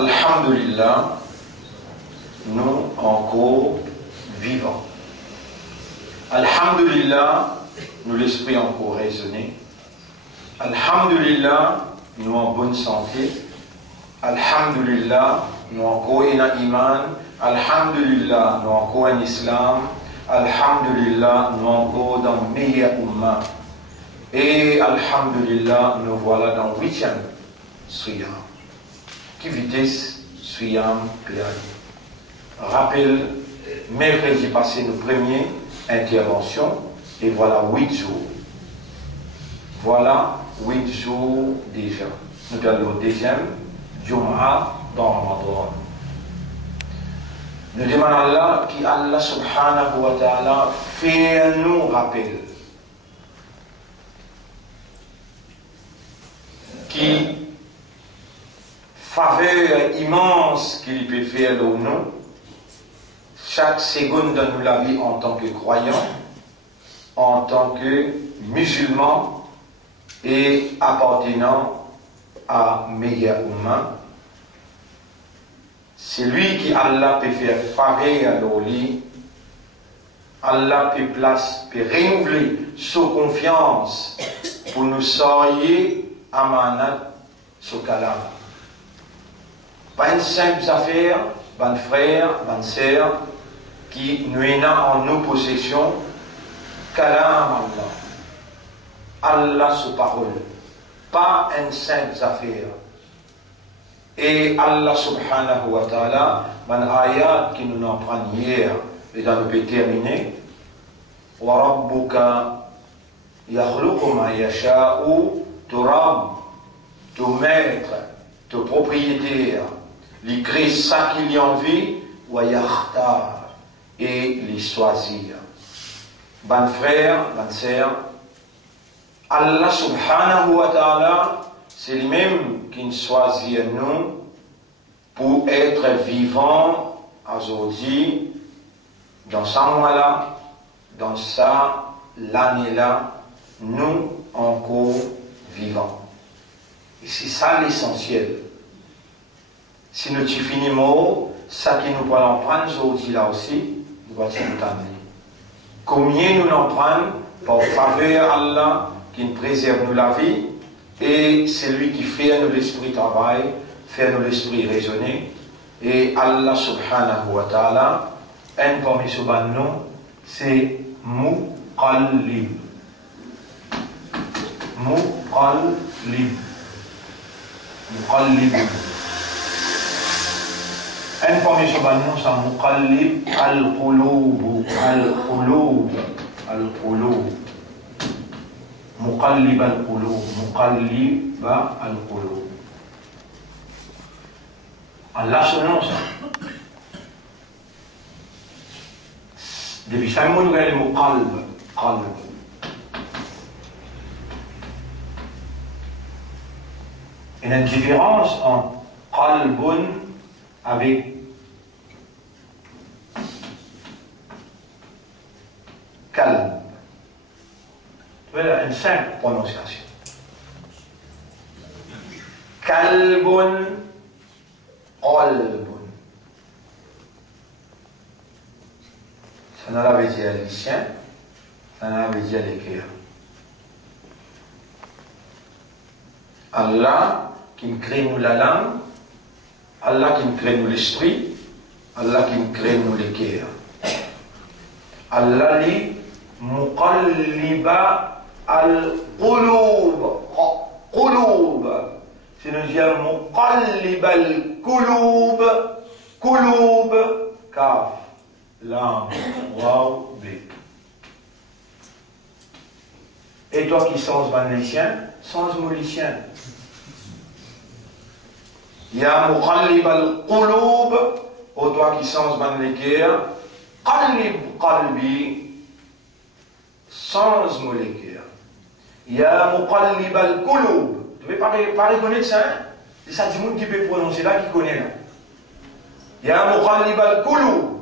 Alhamdulillah, nous encore vivants. Alhamdulillah, nous l'esprit encore raisonné. Alhamdulillah, nous en bonne santé. Alhamdulillah, nous encore un iman. Alhamdulillah, nous encore un islam. Alhamdulillah, nous encore dans meilleur umma. Et Alhamdulillah, nous voilà dans 8e Siyam. Qui vitesse Siyam Pléari. Rappel, mercredi passé, nos premières interventions, et voilà 8 jours. Voilà 8 jours déjà. Nous allons au deuxième Jum'a dans Ramadan. Nous demandons à Allah qu'Allah subhanahu wa ta'ala fait nous rappel. Qui faveur immense qu'il peut faire de nous, chaque seconde de nous la vie en tant que croyants, en tant que musulmans et appartenant à meilleur humain. C'est lui qui Allah peut faire faveur de lui. Allah peut renouveler sa confiance pour nous sortir amanat sur kalam. Pas une simple affaire, bon frère, bonne sœur, qui nous est en nos possessions, kalam Allah. Allah sous parole. Pas une simple affaire. Et Allah subhanahu wa ta'ala, ban ayat qui nous en prend hier, et dans le peut terminer, wa rabbuka yakhluqu ma yasha'u turab, ton maître, ton propriétaire, lui crée ça qu'il y a envie, wa yakhtar, et les choisir. Ban frère, ban sœur, Allah subhanahu wa ta'ala, c'est lui-même qui nous choisit nous pour être vivants aujourd'hui, dans ce mois-là, dans ça, l'année-là, nous encore vivants. Et c'est ça l'essentiel. Si nous finissons, ça qui nous va en prendre aujourd'hui là aussi, nous va s'en amener. Combien nous en prenons par faveur Allah qui nous préserve nous la vie, et c'est lui qui fait nous l'esprit travail, fait nous l'esprit raisonner, et Allah subhanahu wa ta'ala, un parmi ce nom, c'est Muqallib. Muqallib. Muqallib. Un parmi ce nom, c'est Muqallib al-Qulub. Al-Qulub. Al-Qulub. Muqallib al-Qulub. Muqallib al-Qulub. Allah se nom ça. Depuis ça, nous regardons le mot qalb. Qalb. Il y a une différence entre qalbun avec kalb. Voilà une simple prononciation. Kalbun, qalbun. Ça n'a pas dit les chiens, ça n'a pas dit les cœurs. Allah qui nous crée nous la langue, Allah qui nous crée nous l'esprit, Allah qui nous crée nous les cœurs. Allah dit muqalliba al-qulub. Qulub. C'est nous dire muqalliba al-qulub. Qulub. Kaf. Lam. Waw. B. Et toi qui sens malicien, sens malicien. Ya muqalliba al-qulub. Ou toi qui sens malicien, qallib qalbi. Sans molécule. Ya muqallib al-qulub. Tu ne peux pas reconnaître ça, hein? C'est ça du monde qui peut prononcer là, qui connaît là. Ya muqallib al-qulub.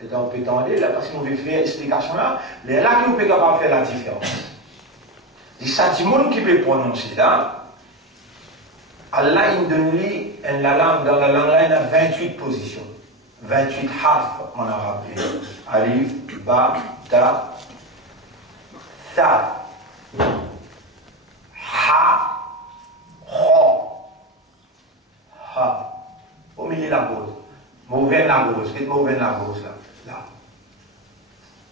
Et donc, on peut tendre là, parce qu'on veut faire l'explication là, c'est là qu'on peut capable faire la différence. C'est ça du monde qui peut prononcer là. Allah il donne lui, dans la langue là, il a 28 positions. 28 harf en arabe. Alif, ba, ta, tha, ha, ho, ha. Au milieu de la gauche. Mauvais la gauche. Qu'est-ce que mauvais la gauche là?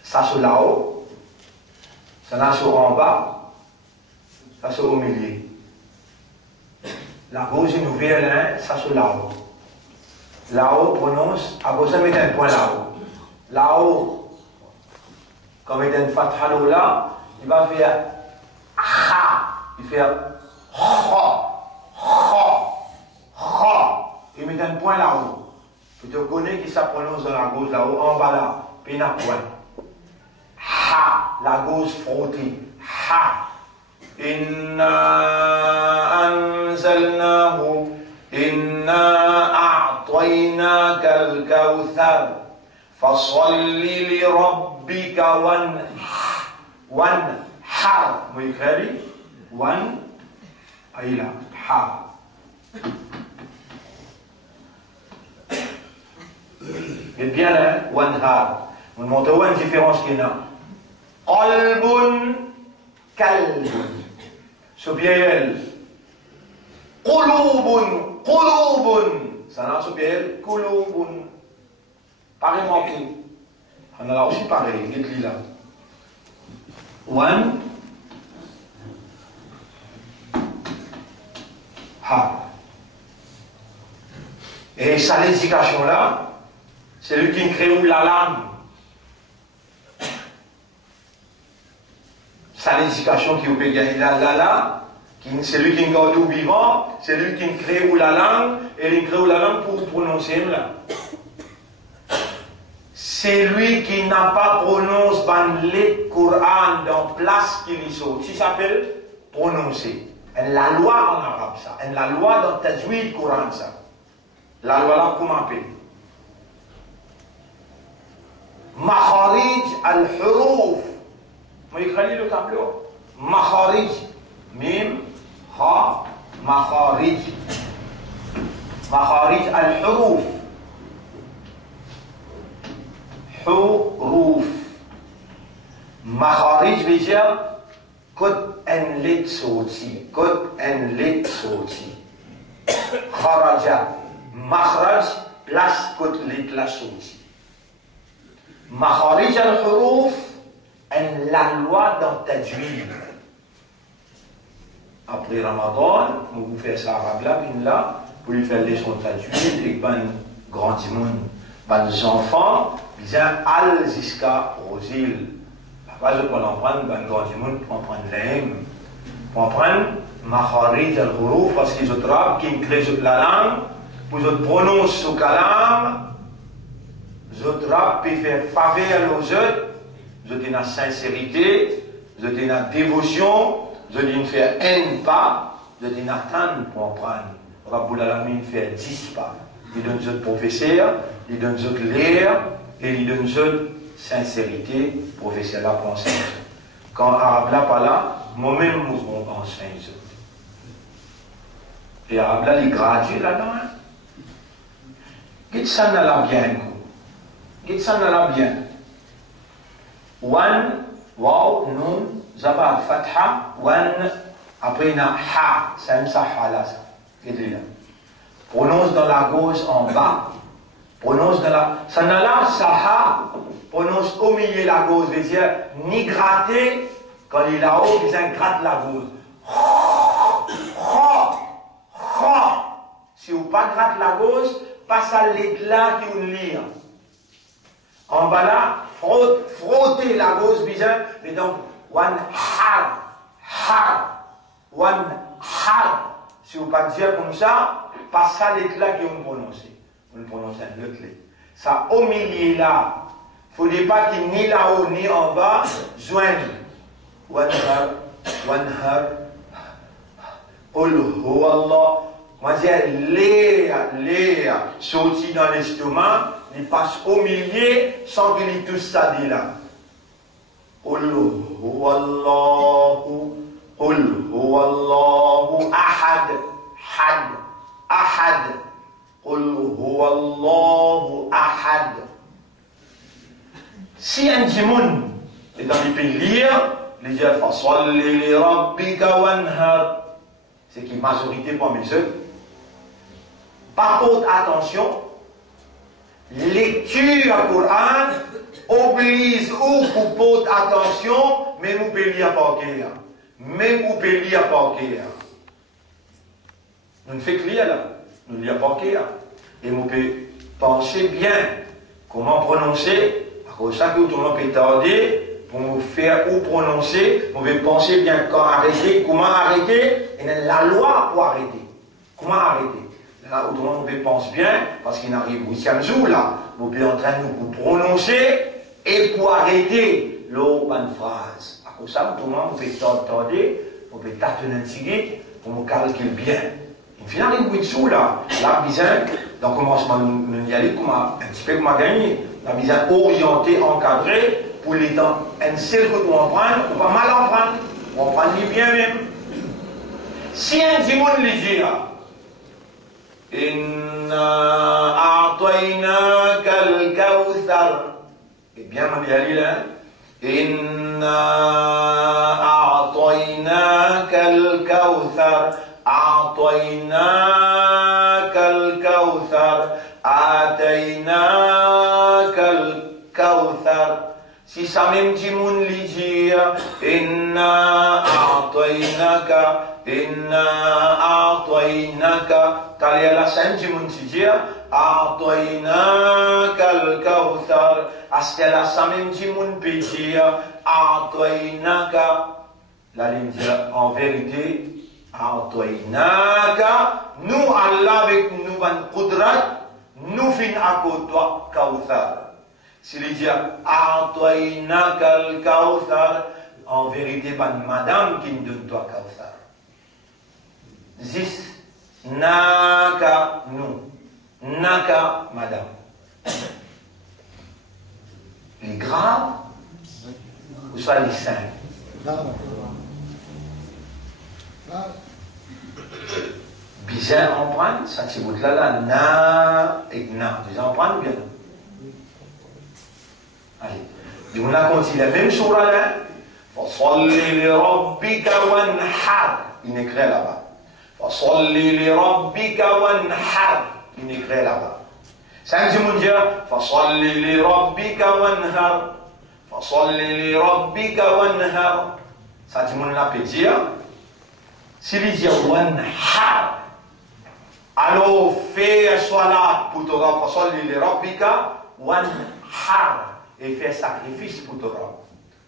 Ça c'est là-haut. Ça c'est en bas. Ça c'est au milieu. La gauche est nouvelle, hein? Ça c'est là-haut. Là-haut prononce, à gauche, ça met un point là-haut. Là-haut, comme il y a une fatha là, il va faire ha, il fait ha. Il met un point là-haut. Tu te connais qui ça prononce dans la gauche là-haut, en bas là, puis il y a un point. Ha, la gauche frottée. Ha. Inna anzalnahu, inna a'tainaka al-kawthar, fasalli li rabbika wanhar. Vous écrivez wan, aïe là, ha. Et bien là, wanhar. On montre une différence qu'il y a. Qalbun, kalbun. Sobiel. Qulubun, qulubun. Ça n'a sobiel, qulubun. Pareil manqué. On a là aussi pareil, il est là. Wan. Ha. Et sa l'éducation là, c'est lui qui crée la langue. Sa l'éducation qui peut gagner là, c'est lui qui garde au vivant, c'est lui qui crée la langue, et il crée la langue pour prononcer là. C'est lui qui n'a pas prononcé le Coran dans place qu'il y saute. Ça s'appelle prononcer. Et la loi en arabe, ça. Et la loi dans Tajwid Coran, ça. La loi là, comment appelle? Makharij al-huruf. Moi, écris le tableau. Makharij. Mim, ha, makharij. Makharij al-huruf. Huruf. Makharij veut dire code en lit sorti. Code en lit sorti. Kharaja. Makhraj, place code lit la sorti. Makharij al-huruf, en la loi dans Tajwid. Après Ramadan, vous faites ça arabe là, pour lui faire les leçons Tajwid, et ben grand monde, ben les enfants, ils ont al jusqu'à Rosil. Après, je peux en prendre, ben grand monde, pour en prendre l'aim, pour en prendre Makharij al-huruf, parce qu'ils ont arabes qui créent la langue, pour qu'ils prononcent ce kalam. Les autres peuvent faire faveur aux autres, ils ont une sincérité, ils ont une dévotion, ils ont une faire un pas, ils ont une attente pour en prendre. Rabbul Alamin fait 10 pas. Il donne aux autres professeurs, il donne aux autres l'air, et il donne aux autres sincérité, professeur là pour enseigner. Quand Arabe là pas là, moi-même, on enseigne les autres. Et Arabe là, il est gratuit là-dedans. Qu'est-ce que ça n'a bien? Qu'est-ce que ça n'a bien? Wan, waw, nun, zabar, fatha, wan, après il y a ha, c'est un sahha là, ça. Qu'est-ce prononce dans la gauche en bas. Prononce dans la. Ça n'a là, sahha, prononce au milieu de la gauche, veut dire ni gratter, quand il est là-haut, il gratte la gauche. Si vous pas gratte la gauche, passe à l'éclat qui vous lit. En bas là, frottez la gauche bizarre, mais donc, one har, one har. Si vous pas dire comme ça, passe à l'éclat qui vous prononcez. Vous le prononcez un autre lait. Ça, au milieu là, il ne faut pas qu'il ni là-haut ni en bas, joigne. One har, qul huwa Allah. Moi, je dis, l'air sorti dans l'estomac, il passe au milieu sans qu'il y touche ça dit là. Qul huwa Allahu ahad. had, ahad. Qul huwa Allahu ahad. Si un djimoun est dans les pays lire, les gens font Salli li rabbika wanhar. C'est qui majorité parmi eux. Par contre, attention, lecture du Coran oblige ou pour porter attention, même vous pouvez lire par cœur. Même vous pouvez lire par cœur. Nous ne faisons que lire là. Nous lisons par cœur. Et vous pouvez penser bien comment prononcer. Parce que chaque jour, tout le monde peut tarder pour vous faire ou prononcer. Vous pouvez penser bien quand arrêter, comment arrêter. Et la loi pour arrêter. Comment arrêter. Là, où tout le monde pense bien, parce qu'il arrive au 8e jour, là, vous pouvez en train de vous prononcer et pour arrêter l'eau bonne phrase. À cause de ça, tout le monde vous peut tarder, vous pouvez tâtonner un petit guide pour vous calculer bien. Et finalement, il y a 8 jours, là, la besoin, dans le commencement, nous y aller, un petit peu comme à gagner, la besoin orientée, encadrée, pour les temps, un seul que vous en prendre, ou pas mal en prendre, on prend bien même. Si un dimanche les dit là, Inna a'tainaka al-kawthar. Eh bien, mon ami, là. Inna a'tainaka al-kawthar. A'tainaka al-kawthar. A'tainaka al-kawthar. Si ça même dit mon lidia, Inna a'tainaka. Inna a'tainaka. T'allais à la scène du monde dire, a'tainaka al-kawthar. Est-ce qu'elle a ça même du monde peut dire, a'tainaka. La ligne dit, en vérité, a'tainaka. Nous, Allah, avec nous, van qudrat, nous fin à toi, kawthar. S'il dit, a'tainaka al-kawthar, en vérité, ban madame qui nous donne toi, kawthar. Zis. Naka, nous. Naka, madame. Les graves, ou soit les saints. Bizarre en prendre, ça c'est votre là, na et na. Vous en prenez bien. Allez. Et on a continué la même chose là. Fasalli li rabbika wanhar. Il est écrit là-bas. Fasalli li rabbika wanhar. Il est écrit là-bas. Cinq mondial. Fasalli li rabbika wanhar. Fasalli li rabbika wanhar. Ça dit mon la peut dire. S'il dit wanhar, alors fais salat pour Torah. Fasalli li rabbika wanhar. Et fais sacrifice pour Torah.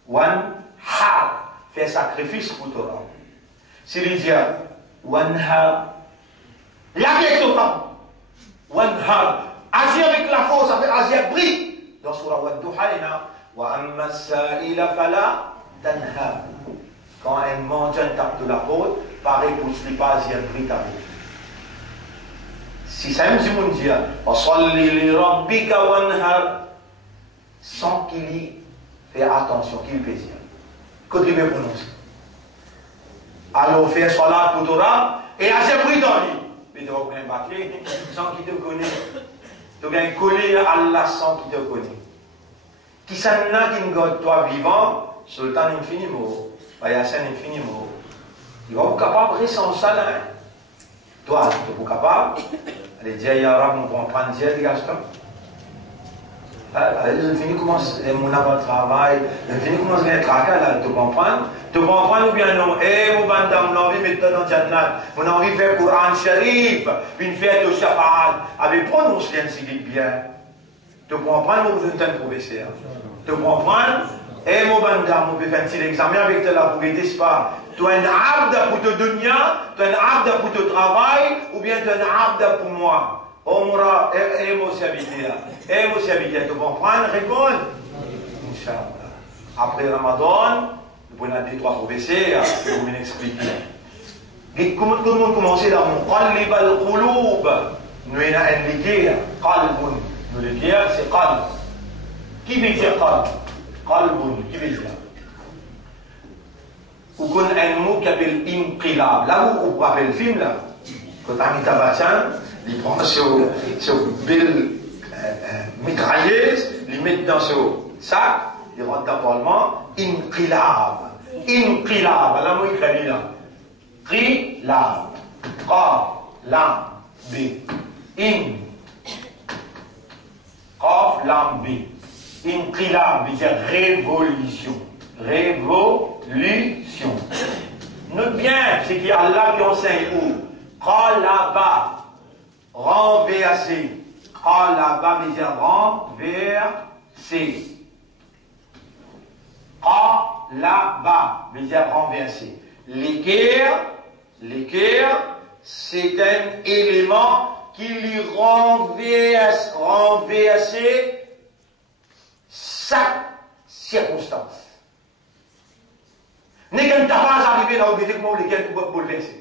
Wanhar. Fais sacrifice pour Torah. S'il dit wanhar, la Torah. Wanhar. Agir avec la force, avec agir brille. Dans Surah Wad-Duha, wa amma sa'ila fala tanhar. Quand un mendiant tape de la porte, pareil pour ne pas agir brille avec. Si ça me dit mon Dieu, wa salli li rabbika wanhar, sans qu'il y fait attention, qu'il plaisir. Quand il me prononce. Alors, faire salat pour Torah et agir brille dans lui. Mais tu vas bien battre sans qu'il te connaisse. Tu vas coller à Allah sans qu'il te connaisse. Qui s'en a qui ne garde toi vivant, sultan infiniment, payasan infiniment. Il va vous capable de rester ça là. Toi, tu es capable. Allez, dire, ya Rab, nous comprenons, dire, Gaston. Elle finit commence mon travail, elle finit commence à être traquée là, tu comprends? Tu comprends ou bien non? Eh, mon bandam, mon envie de mettre dans le Jannat, mon envie de faire Coran Sharif, puis une fête au Shafa'at, avec prononcer un si bien. Tu comprends ou vous êtes un professeur? Tu comprends? Eh, mon bandam, on peut faire un petit examen avec toi là pour aider ce pas. Tu es un abd pour te donner, tu es un abd pour te travail, ou bien tu es un abd pour moi? Oh, Moura, mon serviteur, tu comprends? Répondre? Inch'Allah. Après Ramadan, nous prenons des trois professeurs, je vais vous l'expliquer. Comment tout le monde commence dans mon qalib al-qulub? Nous avons indiqué, qalbun. Nous le dire, c'est qalb. Qui veut dire qalb? Qalbun, qui veut dire? Ou qu'on a un mot qui s'appelle inqilab. Là où on rappelle le film, là. Quand Anita Bachan, il prend sur belle mitrailleuse, il met dans ce sac, il rentre dans le parlement, inqilab. Inqilab, là, moi, il écrit là. Qilab. Qaf, lam, b. Qaf, lam, b. Inqilab veut dire révolution. Révolution. Note bien, c'est qu'il y a Allah qui enseigne où? Qalaba. Renverser. Qalaba veut dire renverser. Qalaba veut dire renverser. L'équerre, c'est un élément qui lui renverser chaque circonstance. N'est qu'un tapage arrivé là où il était comme lesquels pour bouleverser.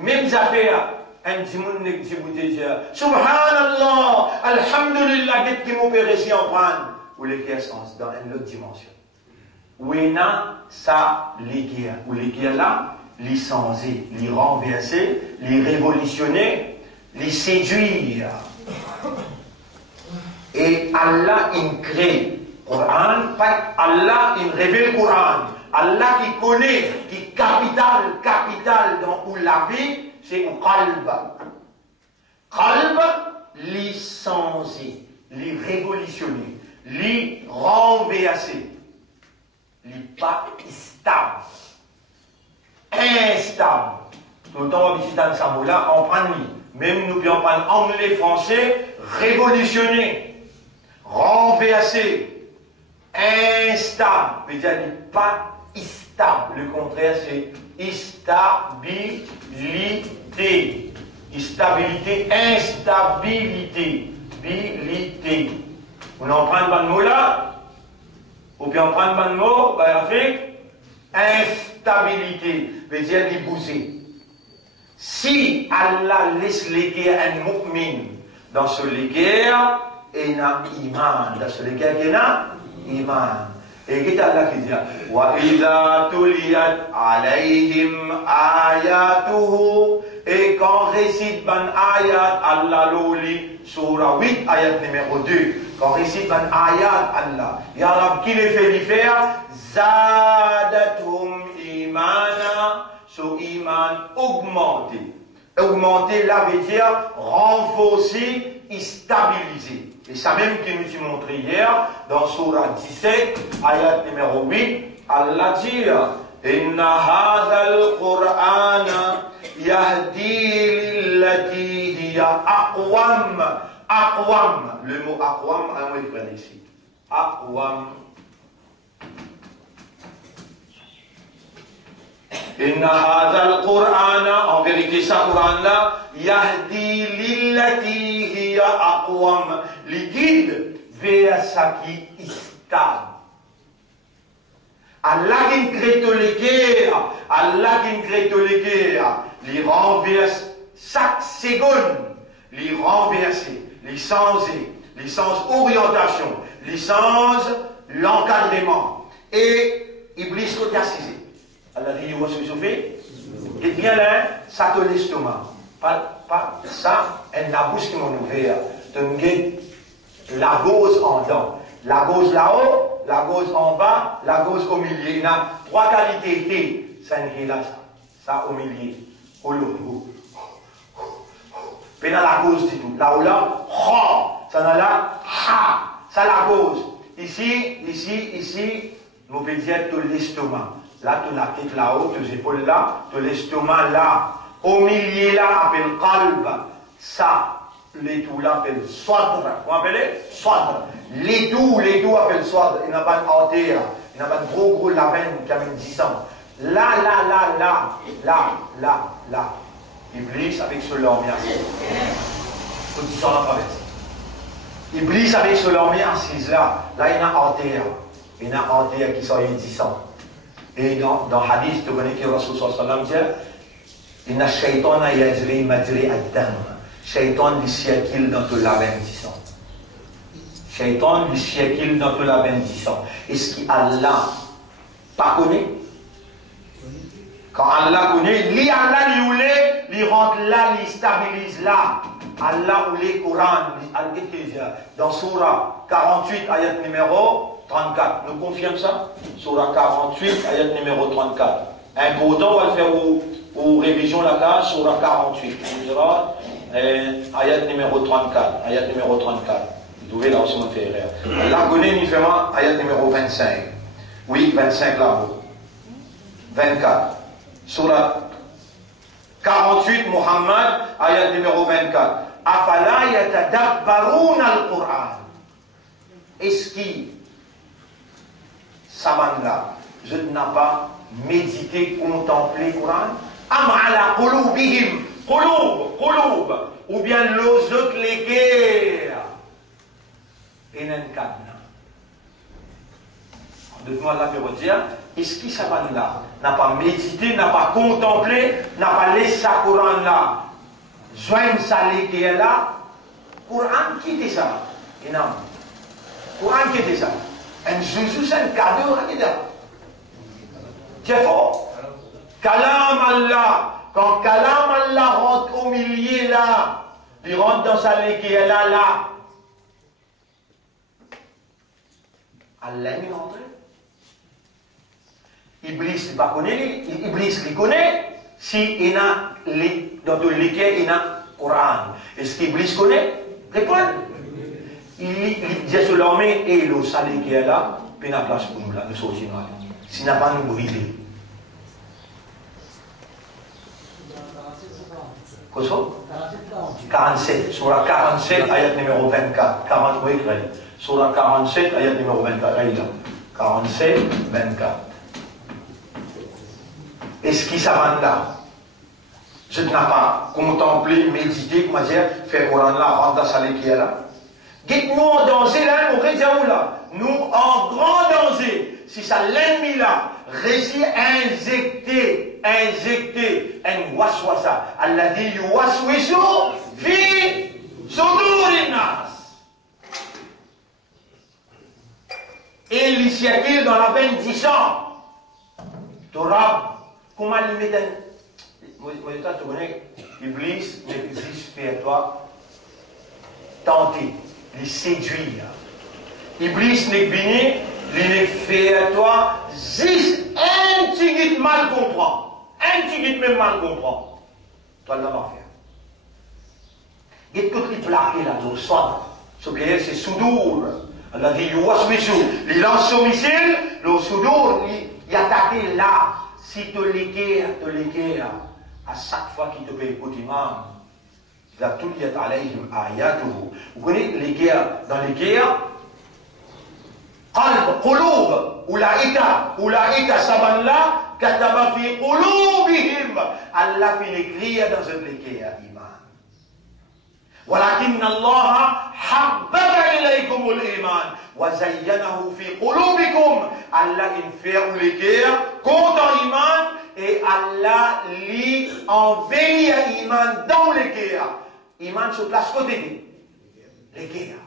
Même affaires, un petit monde n'est pas dire Subhanallah, Alhamdulillah, qu'est-ce qui m'opère ici en prendre ou les guerres sont dans une autre dimension. Où est ça, les guerres, ou les guerres là, les changer, les renverser, les révolutionner, les séduire. Et Allah, il crée le Coran, pas Allah, il révèle le Coran. Allah qui connaît, qui capital dans où la vie, c'est au qalb. Qalb, les changer, les révolutionner, les renverser, les pas stable, instable. Tout le temps, on va visiter un Samoula, on prend lui. Même nous, on prend anglais, français, révolutionner, renverser, instable, veut dire pas stable. Le contraire, c'est stabilité. Stabilité, instabilité, bilité. On en prend un mot là, ou bien on prend un mot, avec instabilité, veut dire bouger. Si Allah laisse léguer un mu'min dans ce léguer, il y a iman. Dans ce léguer, il y a iman. Et qu'est-ce Allah qui dit? وَإِذَا تُلِيَتْ عَلَيْهِمْ آيَاتُهُ. Et quand récite ban ayat Allah l'oli, surah 8, ayat numéro 2. Quand récite ban ayat Allah, Ya Rab, qui les fait faire? Zadathum imana. So iman augmenté. Augmenter là veut dire renforcer et stabiliser. Et ça même qui nous a montré hier, dans Surah 17, ayat numéro 8, Allah dit Inna hadhal Qur'ana yahdi lillati hiya aqwam. Aqwam. Le mot aqwam, un mot écrit ici. Aqwam. Inna hadhal Qur'ana, en vérité, ça Qur'an-là, yahdi lillati hiya aqwam, les guide vers ce qui est stable. Allah qui crée tous les guerres, Allah qui crée tous les guerres, les renverse chaque seconde, les renverser, les changer, les changer orientation, les changer l'encadrement. Et Iblis côté assisé. Allah dit, où est-ce que je fais? Et bien là, ça te l'estomac. Pas ça, et la bouche qui m'ont ouvert. Donc, la gauche en dedans. La gauche là-haut, la gauche en bas, la gauche au milieu. Il y a trois qualités. Ça n'est là, ça au milieu. Au lot. Puis dans la gauche, c'est tout. Là-haut, là, ça n'a là, ça la gauche. Ici, nous pouvons dire de l'estomac. Là, tu la tête là-haut, tes épaules là, tu l'estomac là. Au milieu là, appelle qalb. Ça, les tout là, appelle sadr. Vous appelez sadr. Les tout appellent sadr. Il n'y a pas d'artère. Il n'y a pas de gros lavenne qui a 10 ans. Là. Iblis avec ce lormier assise. Faut 10 ans la traverse. Iblis avec ce lormier assise là. Là, il y a une artère. Il y a une artère qui sort 10 ans. Et dans Hadith, tu connais que Rasul sallallahu alayhi wa sallam dit Inna shaytana yajri majri ad-dam. Shaytan lui circule dans tout la veine du sang. Shaytan lui circule dans tout la veine du sang. Est-ce qu'Allah pas connaît? Quand Allah connaît, li Allah li oulé, li rentre là, li stabilise là. Allah oulé Coran, dans Surah 48, ayat numéro 34. Nous confirme ça? Surah 48, ayat numéro 34. Important, on va le faire aux révisions là-bas, Surah 48. On dira, ayat numéro 34. Ayat numéro 34. Vous pouvez là aussi me faire rire. Allah connaît uniquement ayat numéro 25. Oui, 25 là-haut. 24. Surah 48, Muhammad, ayat numéro 24. Afala yatadabbaruna al-Qur'an. Est-ce qu'il, Saman-là, je n'ai pas médité, contemplé le Coran? Am ala qulubihim, qulub, ou bien l'ozot l'équerre. Enenkadna. Devant Allah peut dire, est-ce qu'il Saman-là n'a pas médité, n'a pas contemplé, n'a pas laissé sa Coran là? Joigne sa l'équerre là, Coran quitte ça. Et non. Coran quitte ça. Un Jésus, c'est un cadeau, c'est fort. Kalam Allah. Quand Kalam Allah rentre au milieu là, il rentre dans sa l'équerre là. Allah est entré. Iblis ne pas connaît, Iblis le connaît. Si il y a dans l'équerre, il y a Coran. Est-ce qu'Iblis connaît? Réponds. Il dit sur l'armée et le salé qui est là, puis il y a place pour nous là, nous sommes chinois. S'il n'a pas nous briser. Quoi ça? 47. Sur la 47, ayat numéro 24. 48, sur la 47, ayat numéro 24. 47, 24. Est-ce qu'il s'avance là? Je n'ai pas contemplé, médité, comment dire, faire Coran là, rendre la salé qui est là. Dites-nous en danger là, nous en grand danger. Si ça l'ennemi là, réussit à injecter, un waswasa. Allah dit, yuwaswisu fi sudurin nas. Et l'initiative dans la bénédiction. Torah, comment il met un. Moi, tu connais, Iblis n'existe fait toi tenter. Les séduire. Iblis n'est venu, il n'est fait à toi, juste un petit mal comprend. Un petit même mal comprend. Toi, là, va faire. Et tout les plaqué là, au sol. Ce qui est, c'est soudour. Elle a dit, il lance son missile, le soudour, il attaque là. Si tu l'équerres, à chaque fois qu'il te paye pour l'imam. Vous connaissez les guerres? Dans les guerres, qalb, qulub, ulaika sabanla, kataba fi qulubihim. Allah fait écrire dans une guerre, iman. Walakin Allah habbaba ilaykum al-iman, wa zayyanahu fi qulubikum. Allah fait les guerres contre iman, et Allah lit envahit iman dans les guerres. Iman se place côté les guerres.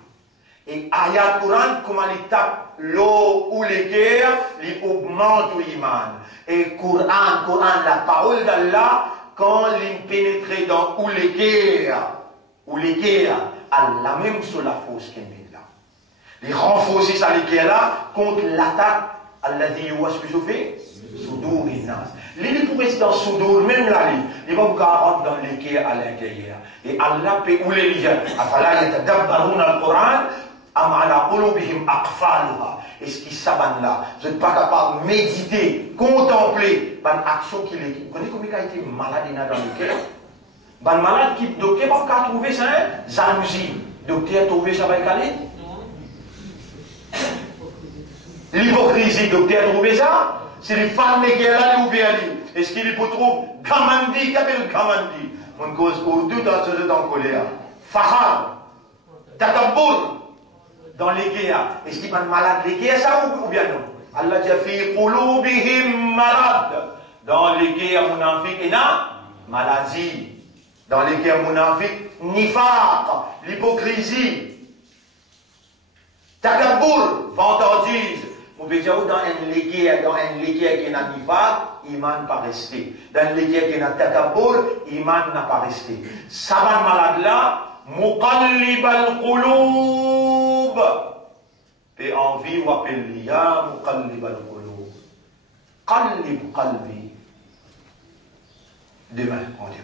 Et ayat Quran, comment il tape l'eau ou les guerres, il augmente l'iman. Et Quran, la parole d'Allah, quand il pénètre dans ou les guerres, Allah même sur la force qu'il met là. Il renforce ça les guerres là contre l'attaque. Allah dit, où est-ce que je fais? Soudour et nas. L'île pour rester dans Soudour, même la ligne, il va vous rentrer dans l'équerre à l'intérieur. Et Allah peut où les gens. Afala yatadabbaruna al-Qur'an, am ala qulubihim aqfaluha. Est-ce qu'ils savent là? Je n'êtes pas capable de méditer, contempler, une action qu'il est. Vous connaissez combien il a été malade dans l'équerre? Un malade qui, docteur, va pas trouver ça, jalousie. Docteur, trouver ça va caler? L'hypocrisie, docteur, trouver ça? C'est les femmes qui sont là, où bien est-ce qu'il peut trouver Gamandi, qu'appelle Gamandi? On cause aux deux dans ce colère. Fahad, Takabour, dans les guerres. Est-ce qu'il y a un malade les guerres, ça ou bien non? Allah dit, fi qulubihim marad. Dans les guerres, munafiq, il y a maladie. Dans les guerres, munafiq, nifaq, l'hypocrisie. Takabour, vantardise. Vous pouvez dire, dans un légué qui est un nifaq, iman pas resté. Dans un légué qui est un takaboul, iman n'a pas resté. Ça va malade là, muqallib al-qulub. Et envie ou appelle ya muqallib al-qulub. Qallib qalbi. Demain, on dit.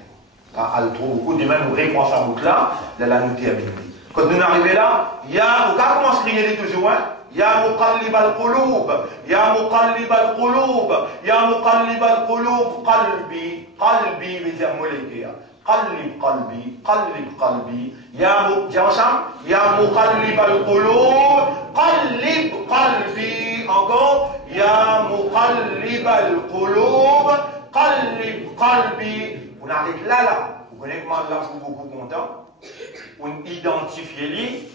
Elle trouve beaucoup, demain nous répond sa boucle là, de la noter à minuit. Quand nous arrivons là, ya, on commence à crier toujours, hein? Ya muqallib al-qulub, ya muqallib al-qulub, ya muqallib al-qulub, qalbi, qalbi veut dire molékia. Qallib qalbi, qallib qalbi, ya muqallib al-qulub, qallib qalbi, encore, ya muqallib al-qulub, qallib qalbi. On arrête là. Vous connaissez comment là, vous beaucoup content. On identifie lui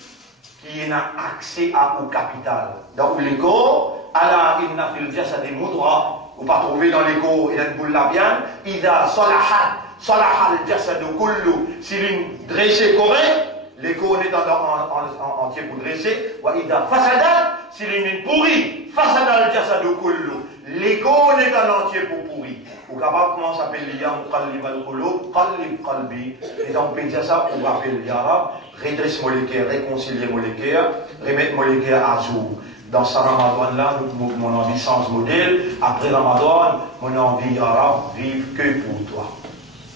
qui a accès au capital. Dans l'écho, Allah inna fil jasadi mudra, vous pas trouver dans l'écho et dans le boule labiale, ida salaha al jasadu kullu, s'il est dressé correct, l'écho est en entier pour dresser, wa ida fasada, s'il est pourri, fasada al jasadu kullu, l'écho est en entier pour pourri. Vous capable comment s'appelle ya muqallib al-qulub, qallib qalbi. Et donc on peut dire ça, on rappelle l'arabe, redresse moléculaire, réconcilier moléculaire, remettre moléculaire à jour. Dans ce Ramadan là, mon envie change modèle. Après Ramadan, mon envie arabe vive que pour toi.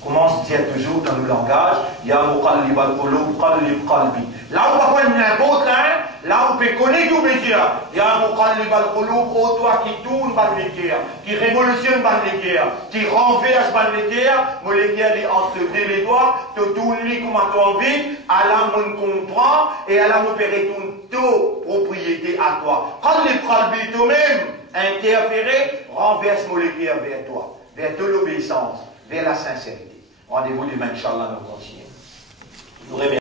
Commence à dire toujours dans le langage, ya muqallib al-qulub, qallib qalbi. Là on va prendre n'importe là, là on peut connaître tout métier. Ya muqallib al-qulub, ô toi qui tourne par les guerres, qui révolutionne par les guerres, qui renverse par les guerres, mon les guerres entre les doigts, te tourne lui comme tu as envie, Allah me comprend et Allah me retourne toute propriété à toi. Qallib qalbi toi-même, interférer, renverse mon les guerres vers toi, vers toute l'obéissance, vers la sincérité. Rendez-vous demain, Inch'Allah, nous continuons.